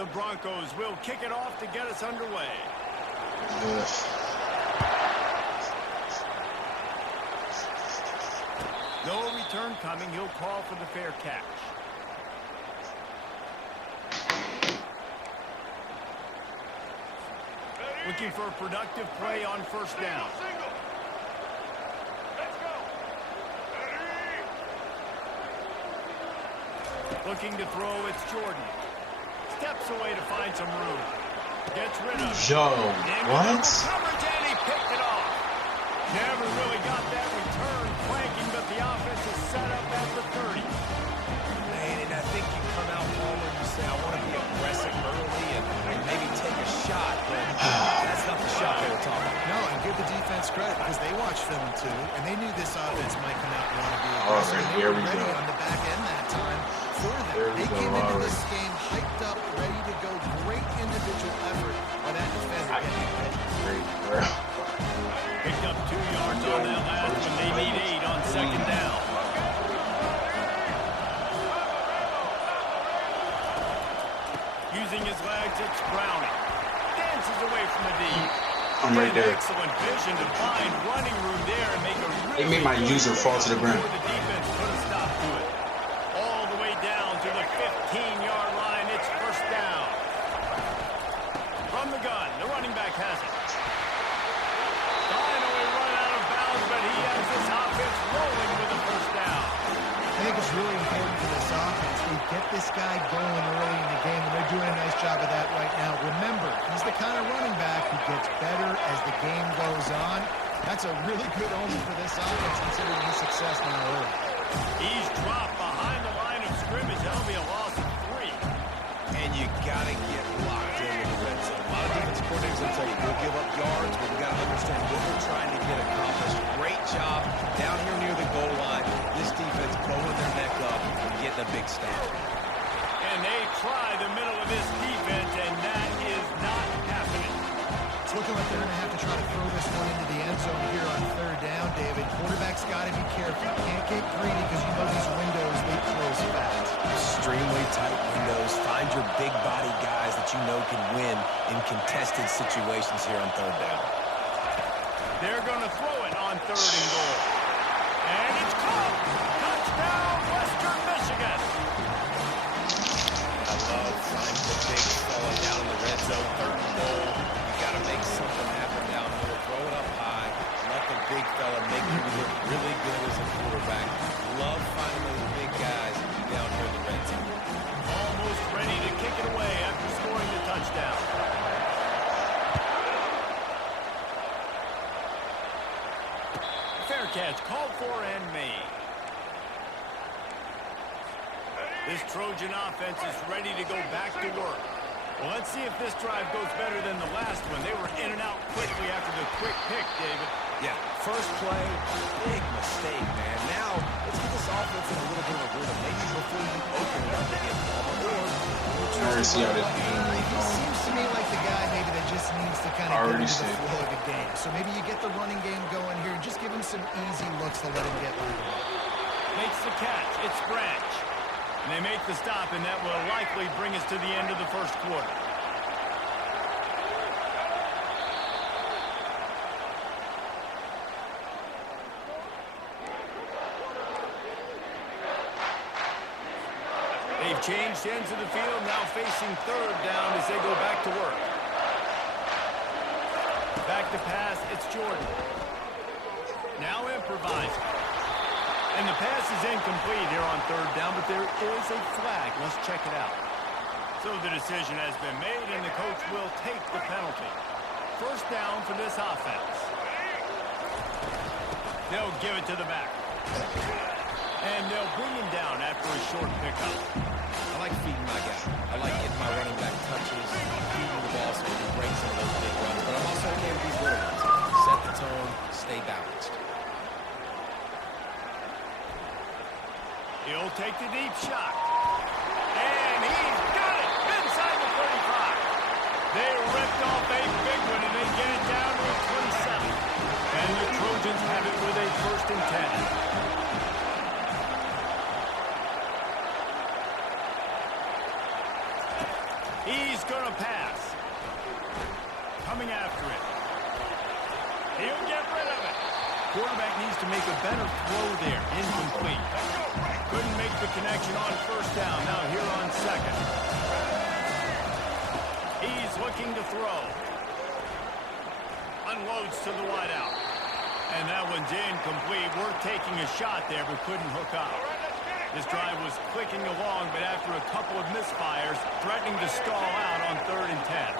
The Broncos will kick it off to get us underway. Yes. No return coming. He'll call for the fair catch. Looking for a productive play on first down. Looking to throw, it's Jordan. Steps away to find some room. Gets rid of it. Yo, what? Coverage, and he picked it off. Never really got that return flanking, but the offense is set up at the 30. Man, and I think you come out, Paul, and you say, I want to be aggressive early and maybe take a shot, but that's not the shot they were talking about. No, and give the defense credit because they watched film too, and they knew this offense might come out and want to be aggressive. Right, they here were we ready go. on the back end that time for them. There we They go, came into already. this game hyped up, ready to go. Great individual effort by that defender. Great, bro. Picked up 2 yards on that last one. They need 8 on second down. Using his legs, it's Browning. Dances away from the D. I'm right there. Excellent vision to find running room there and make a really They made my user fall to the ground. before the defense put a stop to it. All the way down to the 15-yard line. It's first down. From the gun, the running back has it. Finally run out of bounds, but he has this offense rolling with a first down. I think it's really important for this offense. They get this guy going early in the game, and they're doing a nice job of that right now. Remember, he's the kind of running back who gets better as the game goes on. That's a really good omen for this offense, considering his success now early. He's dropped behind the line of scrimmage. That'll be a loss of 3. And you got to get locked in with the red zone. A lot of defense coordinators will tell you, we'll give up yards, but we got to understand what we're trying to get accomplished. Great job down here near the goal line. This defense bowing their neck up and getting a big stop. And they try the middle of this defense, and that is not happening. It's looking like they're going to have to try to throw this one into the end zone here on third down, David. Quarterback's got to be careful. Can't get greedy because you know these windows, they close fast. Extremely tight windows. Find your big body guys that you know can win in contested situations here on third down. They're going to throw it on third and goal. And it's caught. Touchdown, Western Michigan. I love finding the big fella down in the red zone. Third and goal. You got to make something happen down here. Throw it up high. Let the big fella make you look really good as a quarterback. Love finding those big guys down here in the red zone. Almost ready to kick it away after scoring the touchdown. Fair catch called for and made. This Trojan offense is ready to go back to work. Well, let's see if this drive goes better than the last one. They were in and out quickly after the quick pick, David. Yeah, first play, big mistake, man. Now, let's get this offense in a little bit of a rhythm. Maybe before you open it up again, I already see how this game is He going. seems to me like the guy maybe that just needs to kind of get Already into the see. flow of the game. So maybe you get the running game going here and just give him some easy looks to let him get lined up. Makes the catch. It's Branch. And they make the stop, and that will likely bring us to the end of the first quarter. They've changed ends of the field, now facing third down as they go back to work. Back to pass, it's Jordan. Now improvising. And the pass is incomplete here on third down, but there is a flag. Let's check it out. So the decision has been made, and the coach will take the penalty. First down for this offense. They'll give it to the back. And they'll bring him down after a short pickup. I like feeding my guy. I like getting my running back touches, feeding the ball so he can break some of those big runs. But I'm also okay with these little ones. Set the tone, stay balanced. He'll take the deep shot. And he's got it inside the 35. They ripped off a big one, and they get it down to the 27. And the Trojans have it with a first and 10. He's going to pass. Coming after it. He'll get rid of it. Quarterback needs to make a better throw there. Incomplete. Couldn't make the connection on first down. Now here on second. He's looking to throw. Unloads to the wideout. And that one's incomplete. We're taking a shot there, but couldn't hook up. This drive was clicking along, but after a couple of misfires, threatening to stall out on 3rd and 10.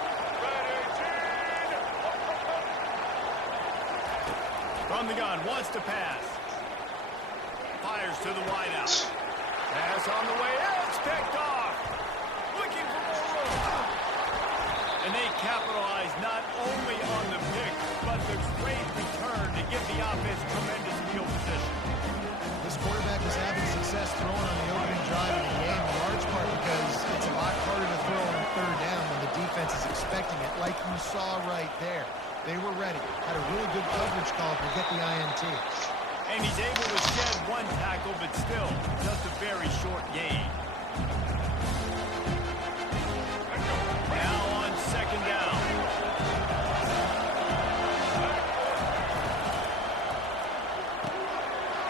From the gun, wants to pass. Fires to the wideout. Pass on the way. It's picked off. Looking for more room. And they capitalize not only on the pick, but the great return to give the offense tremendous field position. This quarterback was having success throwing on the opening drive of the game, in large part because it's a lot harder to throw on 3rd down when the defense is expecting it, like you saw right there. They were ready. Had a really good coverage call to get the INT. And he's able to shed one tackle, but still just a very short gain. Now on 2nd down.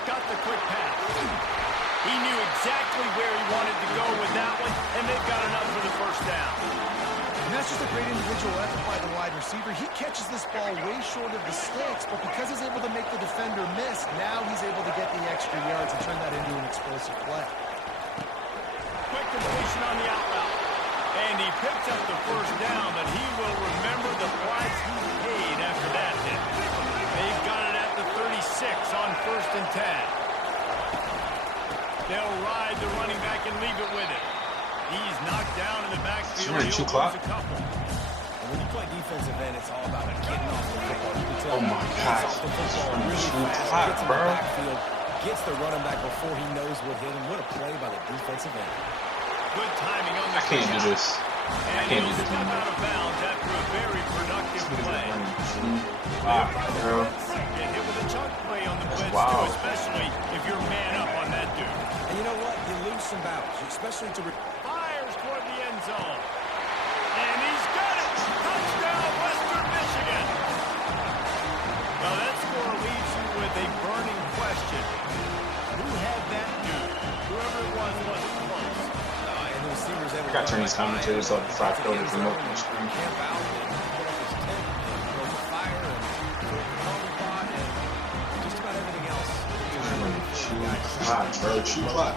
Got the quick pass. He knew exactly where he wanted to go with that one, and they've got enough for the first down. And that's just a great individual effort by the wide receiver. He catches this ball way short of the sticks, but because he's able to make the defender miss, now he's able to get the extra yards and turn that into an explosive play. Quick completion on the out route. And he picked up the first down, but he will remember the price he paid after that hit. They've got it at the 36 on 1st and 10. They'll ride the running back and leave it with it. He's knocked down in the backfield. He'll lose a couple. And when you play defensive end, it's all about getting off the football. You can tell Oh my gosh. off the football really fast, gets in the backfield, gets the running back before he knows what hit him. What a play by the defensive end. Good timing on the I can't do this. I can't do this step anymore. out of bounds after a very productive play. Wow, bro. Get hit with a chunk play on the blitz, Wow. too, especially if you're man up on that dude. And you know what? You lose some battles, especially to... Fires toward the end zone. And he's got it. Touchdown, Western Michigan. Well, that score leaves you with a burning question. Who had that dude? Whoever it was wasn't close. And the receivers I gotta turn these commentators off before I throw this remote on the screen. Camp out and put up his tent and throw the fire and throw the coffee pot and just about everything else. Shoot clock.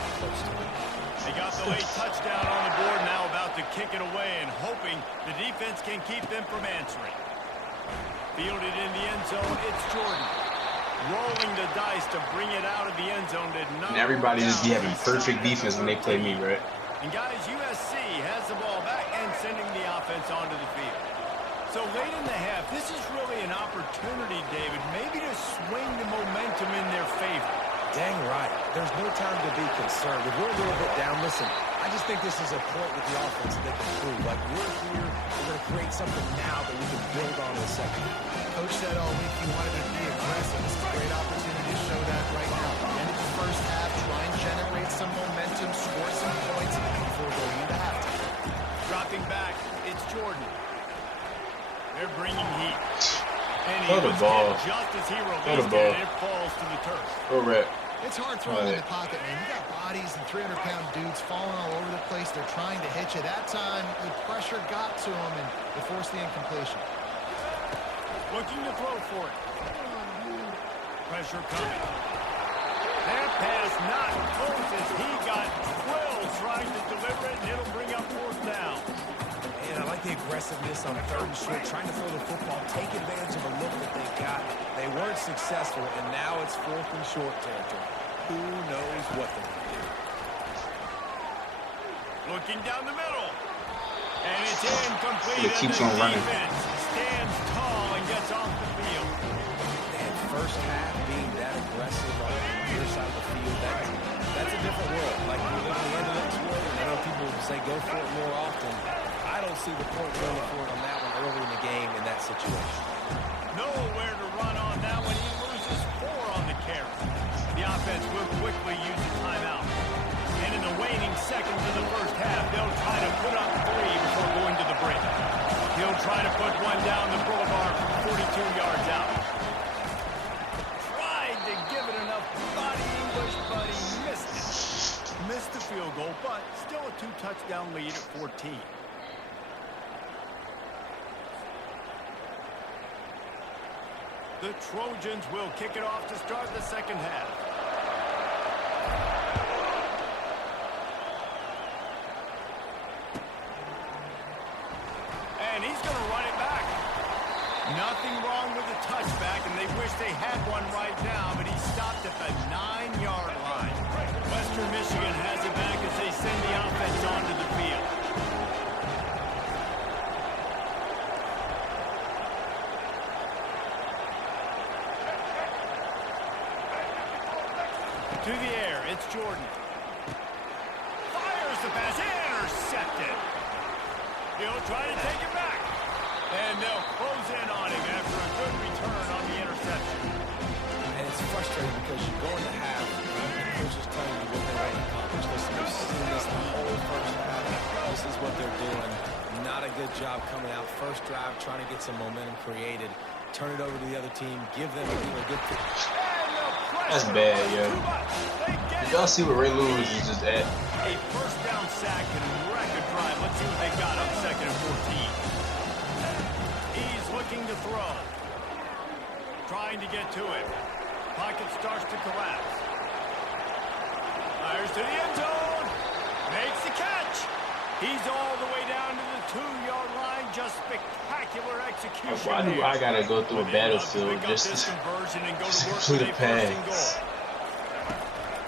They got the late touchdown on the board, now about to kick it away and hoping the defense can keep them from answering. Fielded in the end zone, it's Jordan. Rolling the dice to bring it out of the end zone. Did not. And everybody just be having He's perfect got it defense when they play me, right? And guys, USC has the ball back and sending the offense onto the field. So late in the half, this is really an opportunity, David, maybe to swing the momentum in their favor. Dang right. There's no time to be concerned. If we're a little bit down, listen, I just think this is a point with the offense that they can prove. Like, we're here, we're going to create something now that we can build on in the second half. Coach said all week he wanted to be aggressive. This is a great opportunity to show that right now. At the end of the first half, try and generate some momentum, score some points before going into halftime. Dropping back, it's Jordan. They're bringing heat. And he Throw the was ball. hit just as he Throw the released ball. it, and it falls to the turf. Go red. It's hard throwing in the pocket, man. You got bodies and 300-pound dudes falling all over the place. They're trying to hit you. That time, the pressure got to him, and they forced the incompletion. Looking to throw for it. Pressure coming. That pass not close as he got drilled trying to deliver it, and it'll bring up 4th down. And I like the aggressiveness on 3rd and short, trying to throw the football, take advantage of the look that they've got. They weren't successful, and now it's 4th and short territory. Who knows what they're going to do? Looking down the middle. And it's incomplete. It keeps and on the running. defense stands tall and gets off the field. And first half being that aggressive on your side of the field, that's a different world. Like, we live in the analytics world, and I know people say go for it more often. I don't see the point going for it on that one early in the game in that situation. Nowhere to run on that one. He loses 4 on the carry. The offense will quickly use the timeout. And in the waning seconds of the first half, they'll try to put up 3 before going sprint. He'll try to put one down the boulevard from 42 yards out. Tried to give it enough body English, but he missed it. Missed the field goal, but still a 2-touchdown lead at 14. The Trojans will kick it off to start the second half. And he's going to run it back. Nothing wrong with the touchback, and they wish they had one right now, but he stopped at the 9-yard line. Western Michigan has it back as they send the offense onto the field. To the air, it's Jordan. Fires the pass, intercepted. He'll try to take it back. And they'll close in on him after a good return on the interception. And it's frustrating because you go into half, and the coach is telling you what they want to accomplish. Listen, we've seen this the whole first half. This is what they're doing. Not a good job coming out. First drive, trying to get some momentum created. Turn it over to the other team. Give them a good pick. That's bad, yo. Did y'all see what Ray Lewis is just at? A first down sack and wreck a drive. Let's see what they got on 2nd and 14. He's looking to throw. Trying to get to it. Pocket starts to collapse. Fires to the end zone. Makes the catch. He's all the way down to the 2-yard line. Just spectacular execution. Why do I gotta go through a battlefield just to complete a pass?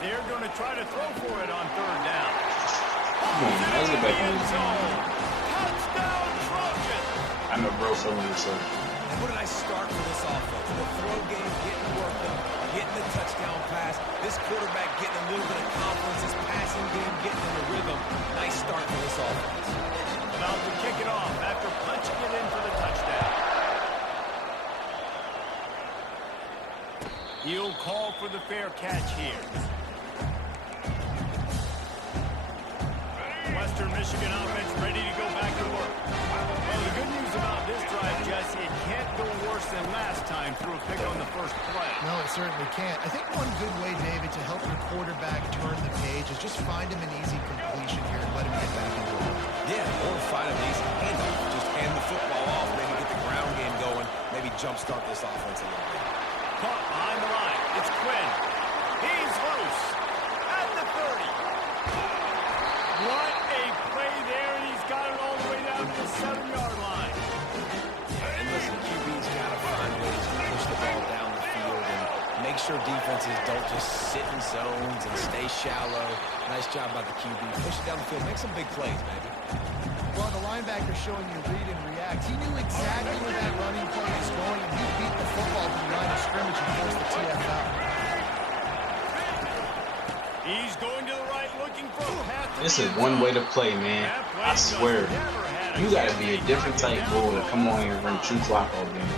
They're going to try to throw for it on 3rd down. Come on, let's get back in this zone. Touchdown, Trojans. I'm a bro feeling this up. And what a nice start for this offense. The throw game getting working, getting the touchdown pass. This quarterback getting a little bit of confidence. This passing game getting in the rhythm. Nice start for this offense. About to kick it off after punching it in for the touchdown. He'll call for the fair catch here. Western Michigan offense ready to go back to work. Well, the good news about this drive, Jesse, it can't go worse than last time through a pick on the first play. No, it certainly can't. I think one good way, David, to help your quarterback turn the page is just find him an easy completion here and let him get back into it. Yeah, or find an easy handoff. Just hand the football off, maybe get the ground game going, maybe jumpstart this offense a little bit. Caught behind the line. It's Quinn. He's loose. At the 30. What a play there, and he's got it all the way down to the 7-yard line. And listen, QB's got to find ways to push the ball down the field and make sure defenses don't just sit in zones and stay shallow. Nice job by the QB. Push it down the field. Make some big plays, baby. Well, the linebacker showing you read and react. He knew exactly where that running play was going, and he beat the football to the line of scrimmage and forced the TF out. He's going to the right, looking for a path. This is one way to play, man. I swear. You gotta be a different type bull to come on here and run true clock all game.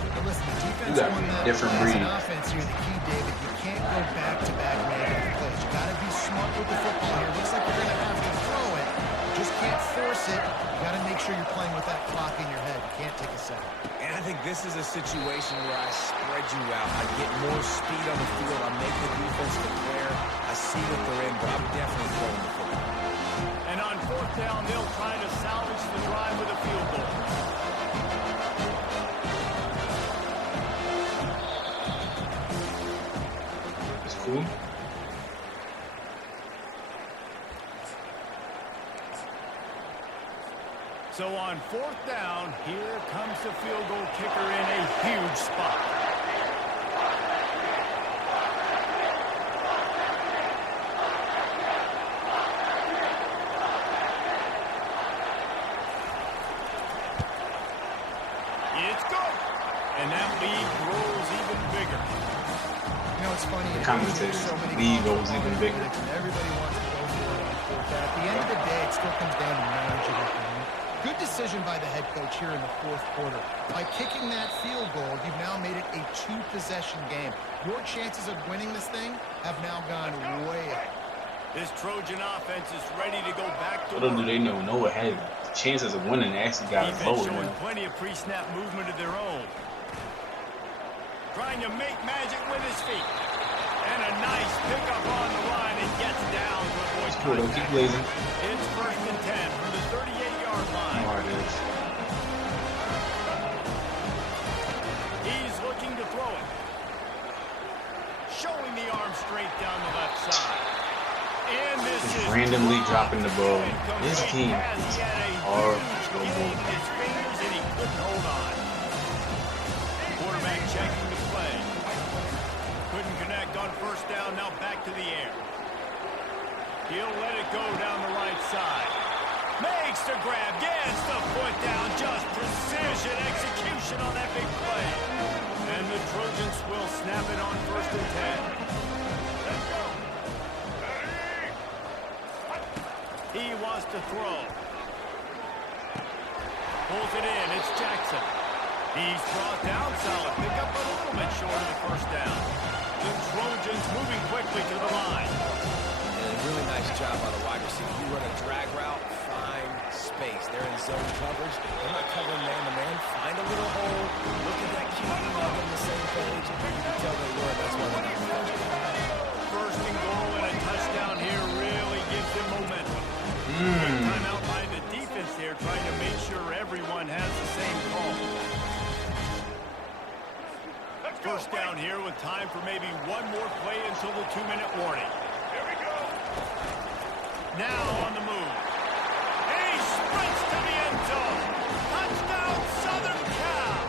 You gotta be a different breed. Offense here, the key, David. You can't go back-to-back negative plays. You gotta be smart with the football here. Looks like you're gonna have to throw it. Just can't force it. You gotta make sure you're playing with that clock in your head. You can't take a second. And I think this is a situation where I spread you out. I get more speed on the field. I make the defense declare. I see what they're in, but I'm definitely throwing the football. And on 4th down, they'll try to salvage the drive with a field goal. It's cool. So on 4th down, here comes the field goal kicker in a huge spot. It's good. And that lead grows even bigger. You know, it's funny. The commentators, lead goes even bigger. Everybody wants to go for it on 4th down. At the end of the day, it still comes down to margin. Good decision by the head coach here in the 4th quarter. By kicking that field goal, you've now made it a 2-possession game. Your chances of winning this thing have now gone way up. This Trojan offense is ready to go back to Little do work. they know Noah had chances of winning. They actually got it lower showing now. plenty of pre-snap movement of their own. Trying to make magic with his feet. And a nice pickup on the line and gets down to avoid contact. Keep blazing. It's 1st and 10 from the 38-yard line. Oh, it is. He's looking to throw it. Showing the arm straight down the left side. And this is randomly dropping the ball. This team is hard to go ball. His fingers and he couldn't hold on. Quarterback checking the play. Couldn't connect on 1st down. Now back to the air. He'll let it go down the right side. Makes the grab. Gets the foot down. Just precision execution on that big play. And the Trojans will snap it on 1st and 10. Let's go. He wants to throw. Pulls it in. It's Jackson. He's brought down solid. Pick up a little bit short of the 1st down. The Trojans moving quickly to the line. And a really nice job by the wide receiver. You run a drag route, find space. They're in zone coverage. They're not covering man-to-man. Find a little hole. Look at that QB all on the same page. You can tell they were. That's why they got the 1st down. 1st and goal and a touchdown here really gives them momentum. Good timeout by the defense there, trying to make sure everyone has the same call. 1st down here with time for maybe one more play until the 2-minute warning. Here we go. Now on the move. And he sprints to the end zone. Touchdown, Southern Cal.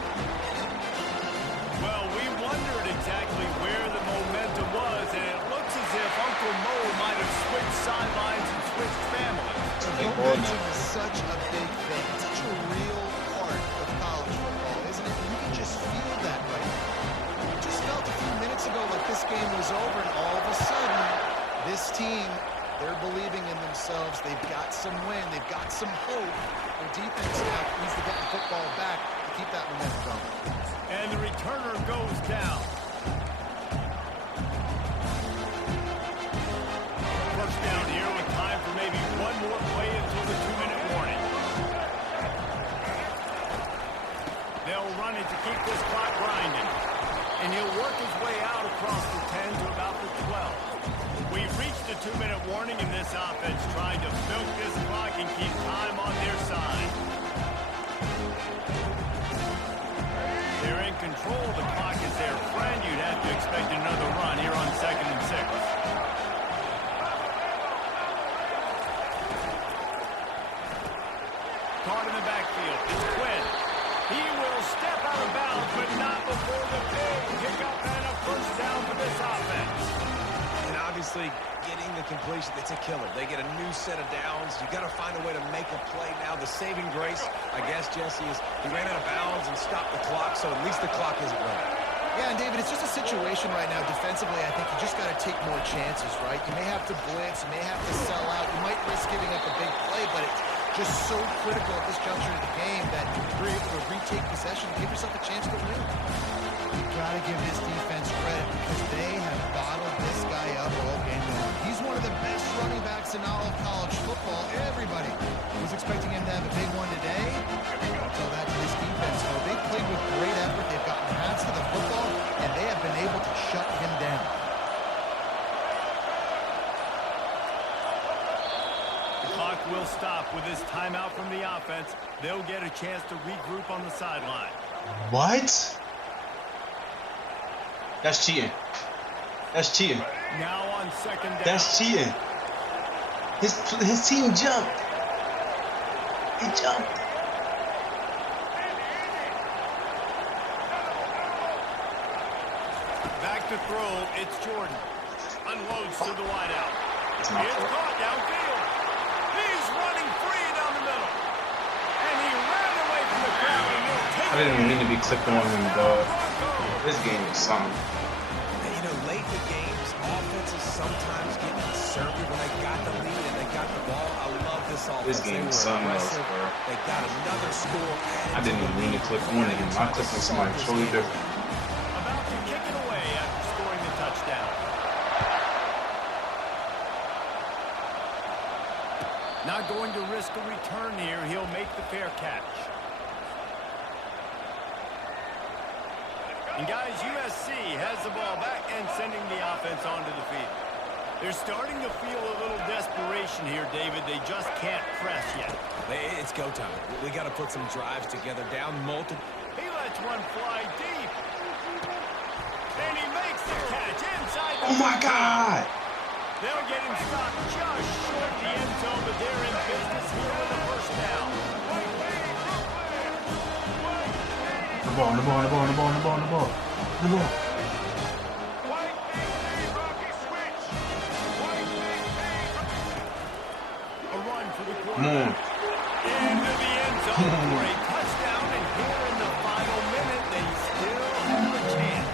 Well, we wondered exactly where the momentum was, and it looks as if Uncle Mo might have switched sidelines and switched families. Momentum is such a big thing. It's such a real part of college football, isn't it? You can just feel that right now. It just felt a few minutes ago like this game was over, and all of a sudden, this team, they're believing in themselves. They've got some win. They've got some hope. Their defense now needs to get the football back to keep that momentum going. And the returner goes down. 1st down here with time for maybe one more play until the 2-minute warning. They'll run it to keep this clock grinding. And he'll work his way out across the 10 to about the 12. We've reached the 2-minute warning, and this offense trying to milk this clock and keep time on their side. They're in control. The clock is their friend. You'd have to expect another run here on 2nd and 6. Caught in the backfield. It's Quinn. He will step out of bounds, but not before the big pickup and a 1st down for this offense. And obviously, getting the completion, it's a killer. They get a new set of downs. You got to find a way to make a play now. The saving grace, I guess, Jesse, is he ran out of bounds and stopped the clock, so at least the clock isn't running. Yeah, and David, it's just a situation right now defensively. I think you just got to take more chances, right? You may have to blitz, you may have to sell out, you might risk giving up a big play, but it's just so critical at this juncture of the game that you're able to retake possession and give yourself a chance to win. You've got to give this defense credit because they have bottled this guy up all game long. He's one of the best running backs in all of college football. Everybody was expecting him to have a big one today. I'll tell that to this defense. So they played with great effort. They've gotten hands to the football, and they have been able to shut him down. The clock will stop with this timeout from the offense. They'll get a chance to regroup on the sideline. What? That's cheating. That's cheating. Now on 2nd down. That's cheating. His team jumped. He jumped. Back to throw. It's Jordan. Unloads to the wideout. It's caught downfield. He's running free down the middle. And he ran away from the crowd. And he'll take I didn't even mean to be clicked on him, dog. This game is something. And, you know, late in the games, offenses sometimes get conservative when they got the lead and they got the ball. I love this offense. This game is something else, bro. They got another score. I didn't even mean to click on him. I clicked on somebody totally different. about to kick it away after scoring the touchdown. Not going to risk a return here. He'll make the fair catch. And guys, USC has the ball back and sending the offense onto the field. They're starting to feel a little desperation here, David. They just can't press yet. It's go time. We got to put some drives together, down multiple. He lets one fly deep. And he makes the catch inside the Oh, my God. They'll get him stopped just short of the end zone, but they're in business here with a first down. The ball, the ball, the ball, the ball, the ball, the ball. The ball. A run for the Come quarterback. on. Into the end zone for a touchdown, and here in the final minute, they still have a chance.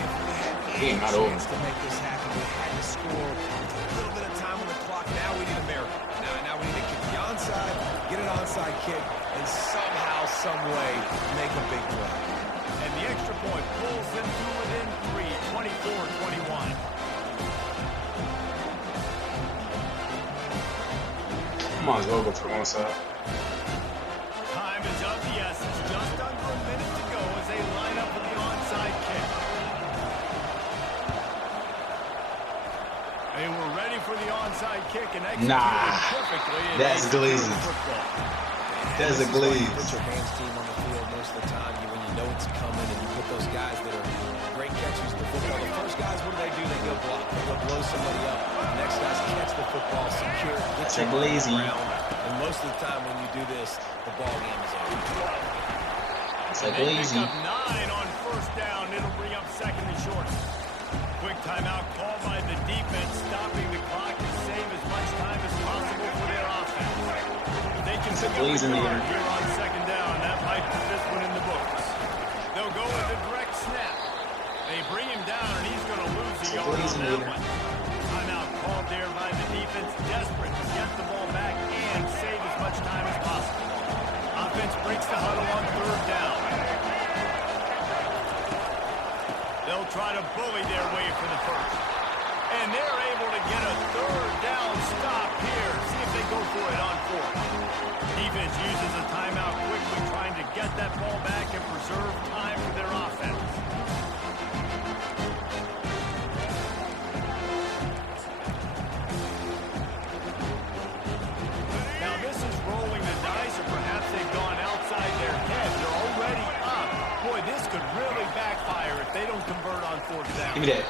If we had Game not any over. chance to make this happen, we had to score. A little bit of time on the clock. Now we need a miracle. Now we need to kick the onside, get an onside kick, and somehow, some way, make a big play. And the extra point pulls them to within 3, 24-21. Might as well go for the onside. Time is of the essence. Just under a minute to go as they line up with the onside kick. They were ready for the onside kick and executed perfectly. And That's they glazing. secured the football. That's a This is why you glaze. put your hands team on the field most of the time. When you know it's coming, and you put those guys that are great catchers of the football. The first guys, what do? They go block. They go blow somebody up. The next guys catch the football, secure, get That's your a glazy. around. And most of the time when you do this, the ball game is over. It's a They pick glazy. up 9 on first down. It'll bring up second and short. Quick timeout called by the defense, stopping the clock to save as much time as possible for their offense. If they can pick up a glaze in the yard air. here on second down, that might put this one in the books. They'll go with a direct snap. They bring him down, and he's going to lose a yard glaze on in the that air. one. Timeout called there by the defense, desperate to get the ball back and save as much time as possible. Offense breaks the huddle on third down. They'll try to bully their way for the first. And they're able to get a third down stop here. See if they go for it on fourth. Defense uses a timeout quickly, trying to get that ball back and preserve time for their offense. Now this is rolling the dice, or perhaps they've gone outside their head. They're already up. Boy, this could really backfire if they don't convert on fourth down. Give me that.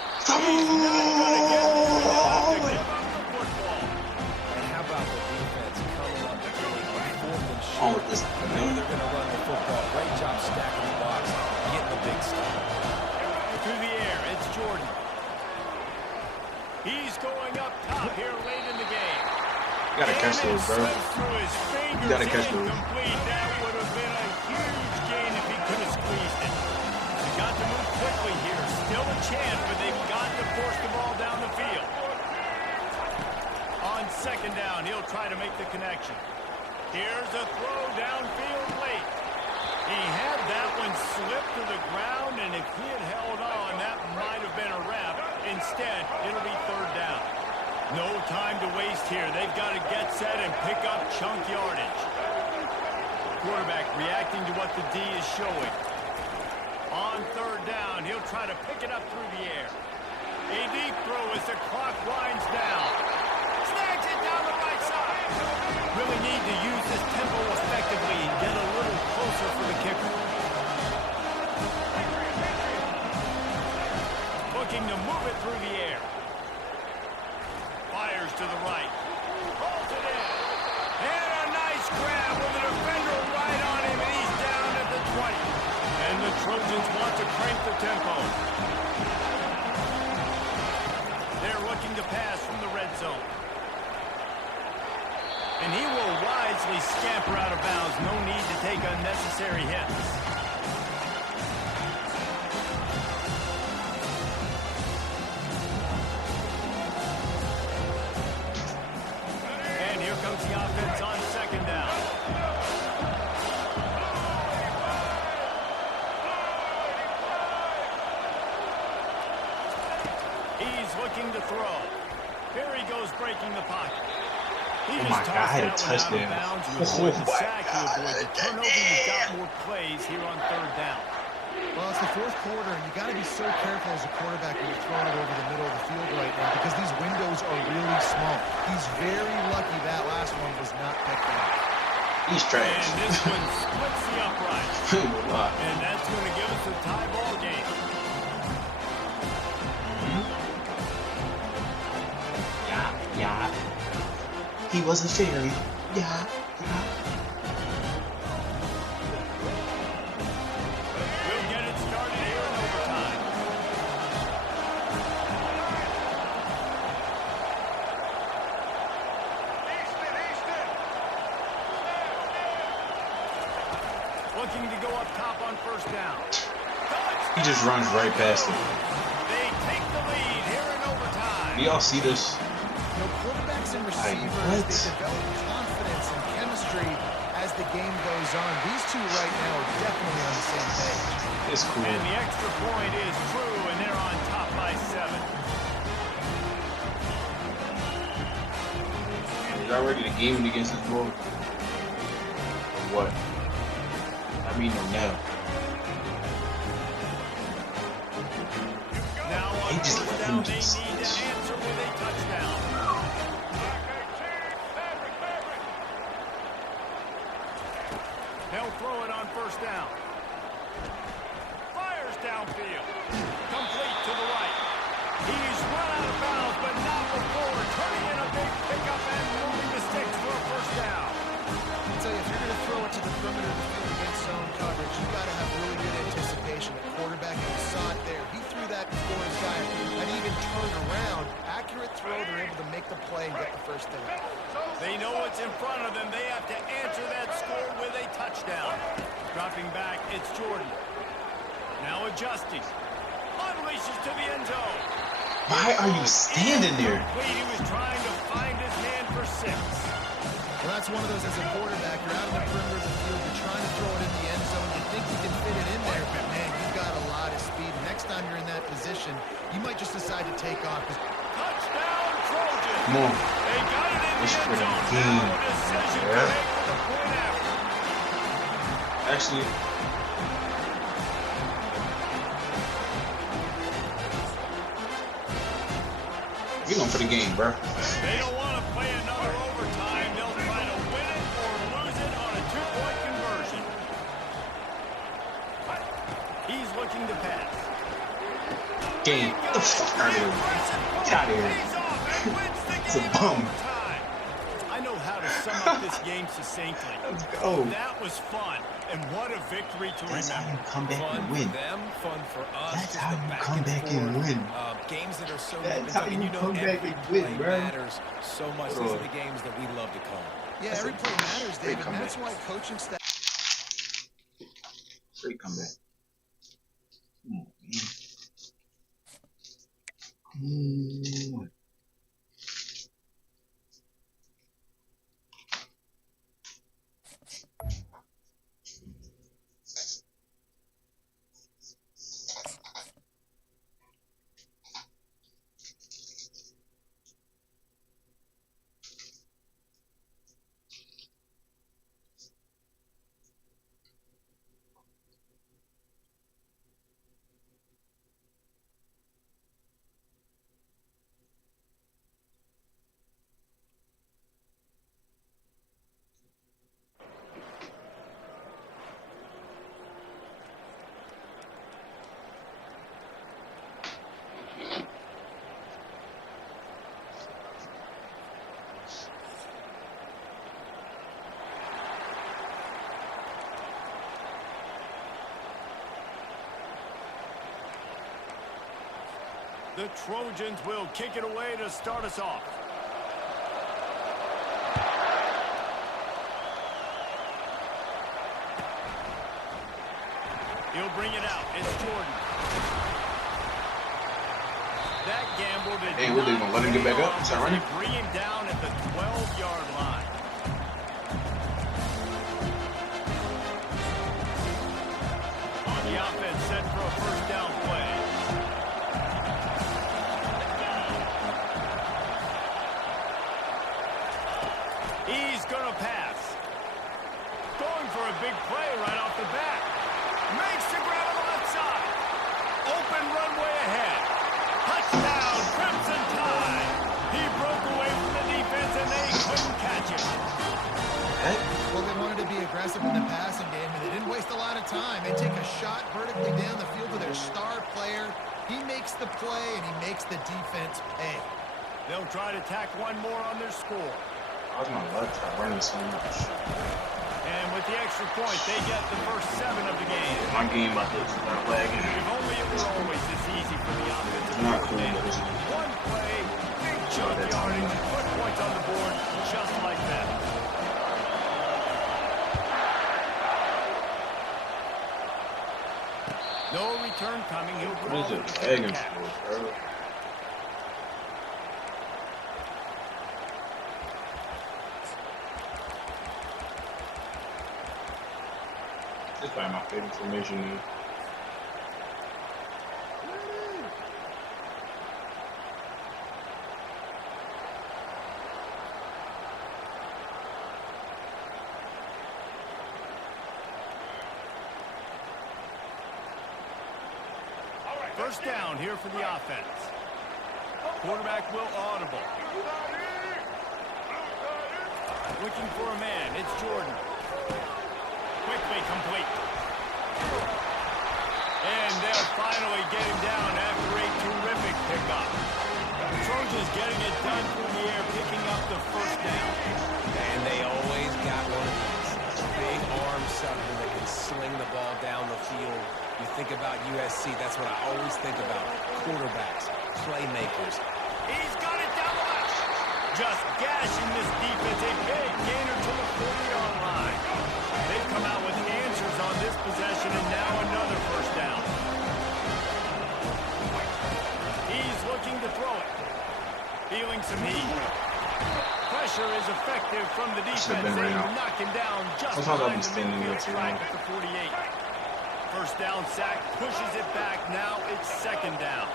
And how about the defense coming up and getting a fourth and Oh, short? this. They know they're going to run the football. Great job stacking the box, getting the big stop. Through the air, it's Jordan. He's going up top here late in the game. You gotta catch those, bro. You gotta catch those. That would have been a huge gain if he could have squeezed it. They got to move quickly here. Still a chance, but they've got to force the ball down the field. On second down, he'll try to make the connection. Here's a throw downfield late. He had that one slip to the ground, and if he had held on, that might have been a wrap. Instead, it'll be third down. No time to waste here. They've got to get set and pick up chunk yardage. Quarterback reacting to what the D is showing. On third down, he'll try to pick it up through the air. A deep throw as the clock winds down. Snags it down the right side. Really need to use this tempo effectively and get a little closer for the kicker. Looking to move it through the air. Fires to the right. Holds it in. And a nice grab with a defender right on him, and he's down at the 20. And the Trojans want to crank the tempo. They're looking to pass from the red zone. And he will wisely scamper out of bounds. No need to take unnecessary hits. And here comes the offense on second down. He's looking to throw. Here he goes breaking the pocket. He Oh just my God, I tossed had a that one out of touchdown. bounds. You Oh avoid the my sack, you avoid the God. turnover. You've got more plays here on third down. Well, it's the fourth quarter, and you got to be so careful as a quarterback when you're throwing it over the middle of the field right now because these windows are really small. He's very lucky that last one was not picked up. He's trash. And this one splits the upright. And that's going to give us a tie ball game. Yeah. He was a fairy. Yeah. We'll get it started here in overtime. Looking to go up top on first down. He just runs right past him. They take the lead here in overtime. Do y'all see this? You know, quarterbacks and receivers, what? they develop confidence and chemistry as the game goes on. These two right now are definitely on the same page. It's cool. And the extra point is true, and they're on top by 7. Y'all ready to game it against this boy? What? I mean, no. Now on He just first let down, him they just- need to answer with a touchdown. They'll throw it on first down. Fires downfield. Complete to the right. He's run out of bounds, but not before turning in a big pickup and moving the sticks for a first down. I'll tell you, if you're going to throw it to the perimeter of the field against zone coverage, you've got to have really good anticipation at quarterback, and you saw it there. He threw that before his guy had even turned around. Accurate throw, they're able to make the play and get the first down. They know what's in front of them. They have to answer that score with a touchdown. Dropping back, it's Jordan. Now adjusting. Unleashes to the end zone. Why are you standing there? He was trying to find his man for 6. Well, that's one of those as a quarterback. You're out on the perimeter of the field. You're trying to throw it in the end zone. You think you can fit it in there, but, man, you've got a lot of speed. Next time you're in that position, you might just decide to take off. Touchdown, Trojan. Come on. They got it in the Let's end win the zone. game. Now a decision to Yeah. make with a point after. Actually, we going for the game, bro. They don't want to play another overtime. They'll try to win it or lose it on a 2-point conversion. He's looking to pass. Game. Get the fuck out of here. Get out of here. He's off and wins the It's a game bum. overtime. I know how to sum up this game succinctly. Let's go. That was fun, and what a victory to That's how remember. you come back Fun and for win. them, fun for us. That's just how the you back come back and forth, win. Games that are so That's good, how and you come back every and win, play bro. matters so much. These are the games that we love to call. Yeah, That's every a play matters, great David. And that's why comeback. coaching staff. Great comeback. Come on, man. Come on. The Trojans will kick it away to start us off. He'll bring it out. It's Jordan. That gamble did Hey, what, they gonna let him get back up? Start running? They bring him down at the 12-yard line. On the offense, set for a first down play. on a pass. Going for a big play right off the bat. Makes the grab on the left side. Open runway ahead. Touchdown, Crimson Tide. He broke away from the defense and they couldn't catch him. Well, they wanted to be aggressive in the passing game, and they didn't waste a lot of time. They take a shot vertically down the field to their star player. He makes the play, and he makes the defense pay. They'll try to tack one more on their score. How's my legs start running so much? And with the extra point, they get the first 7 of the game. My game about to start lagging. If only it were always this easy for the offense. It's not cool, but it's one play, big chunk yardage, put points on the board, just like that. No return coming. He'll what is it begging for, bro? This is probably my favorite formation now. First down here for the offense. Quarterback will audible. Looking for a man. It's Jordan. Quickly complete. And they'll finally get him down after a terrific pickup. The Trojans getting it done through the air, picking up the first down. And they always got one of these. Big arm something that can sling the ball down the field. You think about USC, that's what I always think about. Quarterbacks, playmakers. He's got it down the left. Just gashing this defense. A big gainer to the 40-yard line. They've come out with answers on this possession, and now another first down. He's looking to throw it. Feeling some heat. Pressure is effective from the defense. They knock him down just behind the midfield stripe at the 48. First down sack, pushes it back. Now it's second down.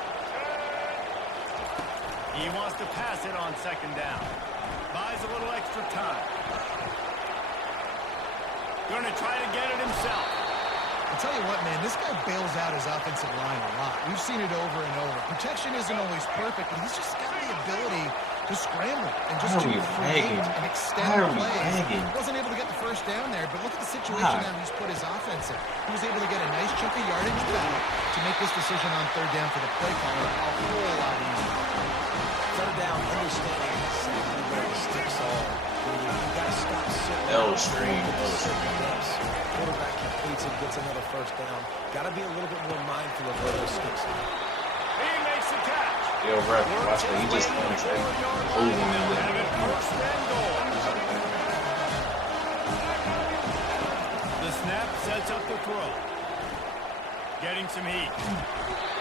He wants to pass it on second down. Buys a little extra time. Going to try to get it himself. I'll tell you what, man, this guy bails out his offensive line a lot. We've seen it over and over. Protection isn't always perfect, but he's just got the ability to scramble and just to create and extend plays. He wasn't able to get the first down there, but look at the situation that he's put his offense in. He was able to get a nice chunk of yardage back to make this decision on third down for the play caller a whole lot easier. Third down, understanding exactly where the sticks are. You got to stop sitting. Quarterback completes and gets another first down. Got to be a little bit more mindful of where those sticks are. He makes the catch. Yo, ref, watch that. He just finished that. First and goal. The snap sets up the throw. Getting some heat.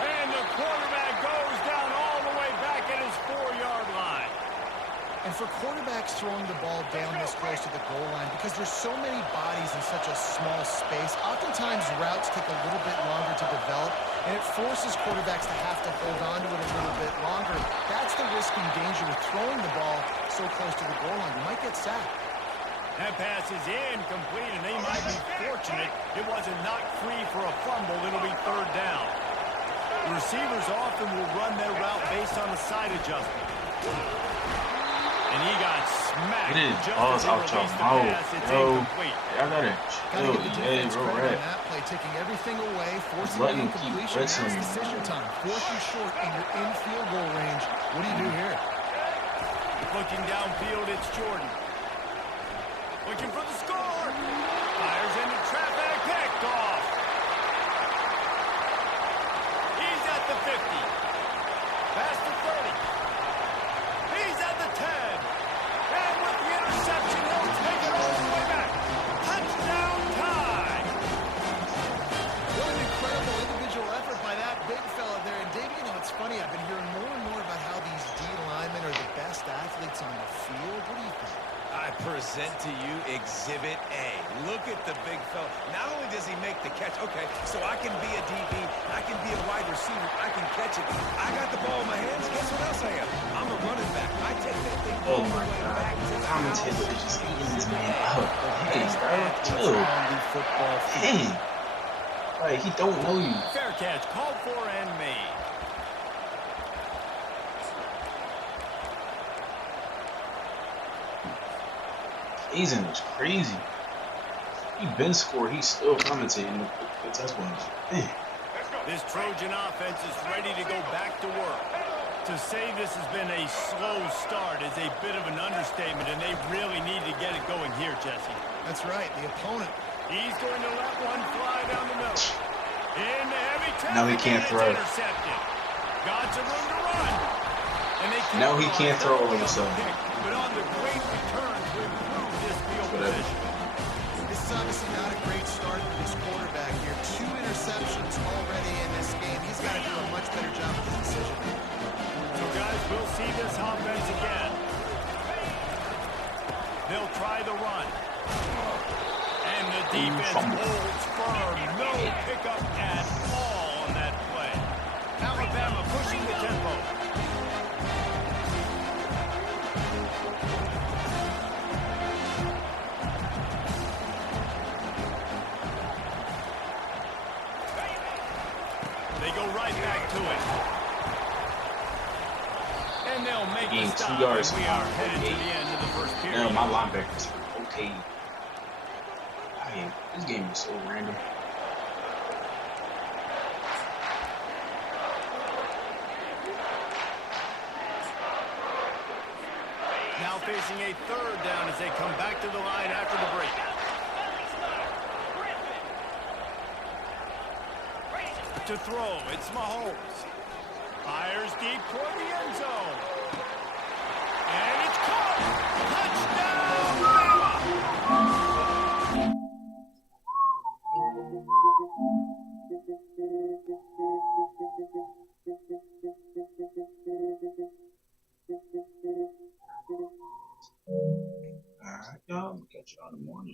And the quarterback goes down all the way back at his 4-yard line. And for quarterbacks throwing the ball down this close to the goal line, because there's so many bodies in such a small space, oftentimes routes take a little bit longer to develop, and it forces quarterbacks to have to hold on to it a little bit longer. That's the risk and danger with throwing the ball so close to the goal line. You might get sacked. That pass is incomplete, and they might be fortunate it wasn't knocked free for a fumble. It'll be third down. The receivers often will run their route based on the side adjustment. And he got smacked. It is balls out your mouth. Yo, y'all gotta chill. Yeah, bro, right. That play, taking everything away, forcing the incompletion. Now it's decision time. Fourth and short, and you're in field goal range. What do you do here? Looking downfield, it's Jordan. Looking for the score. Fires into traffic, picked off. He's at the 50. Past the 30. He's at the 10. And with the interception, he'll take it all the way back. Touchdown time. What an incredible individual effort by that big fella there. And Dave, you know, it's funny. I've been hearing more and more about how these D linemen are the best athletes on the field. What do you think? I present to you Exhibit A. Look at the big fella. Not only does he make the catch, okay, so I can be a DB, I can be a wide receiver, I can catch it. I got the ball in my hands. Guess what else I am? I'm a running back. I take that thing all the way back to the commentator is just eating this man up. Hey, bro, chill. On the football field. Dang. Like, he don't know you. Fair catch, called for and made. Phasing is crazy. He been scored. He's still commentating. That's what. This Trojan offense is ready to go back to work. To say this has been a slow start is a bit of an understatement, and they really need to get it going here, Jesse. That's right. The opponent. He's going to let one fly down the middle. In the heavy traffic. Now he can't throw. Intercepted. Got some room to run. And they now he can't throw all of a sudden. But on the great return to improve this field position. This is obviously not a great start for this quarterback here. 2 interceptions already in this game. He's got to do a much better job with his decision. So, guys, we'll see this offense again. They'll try the run. And the defense holds firm. No pickup at all on that play. Alabama pushing the tempo. They go right back to it. And they'll make the stop. 2 yards. We are headed to the end of the first period. No, my linebackers are okay. This game is so random. Now facing a 3rd down as they come back to the line after the break. To throw, it's Mahomes. Fires deep toward the end zone. And it's caught. Touchdown, Bama! Alright, y'all. Catch y'all in the morning.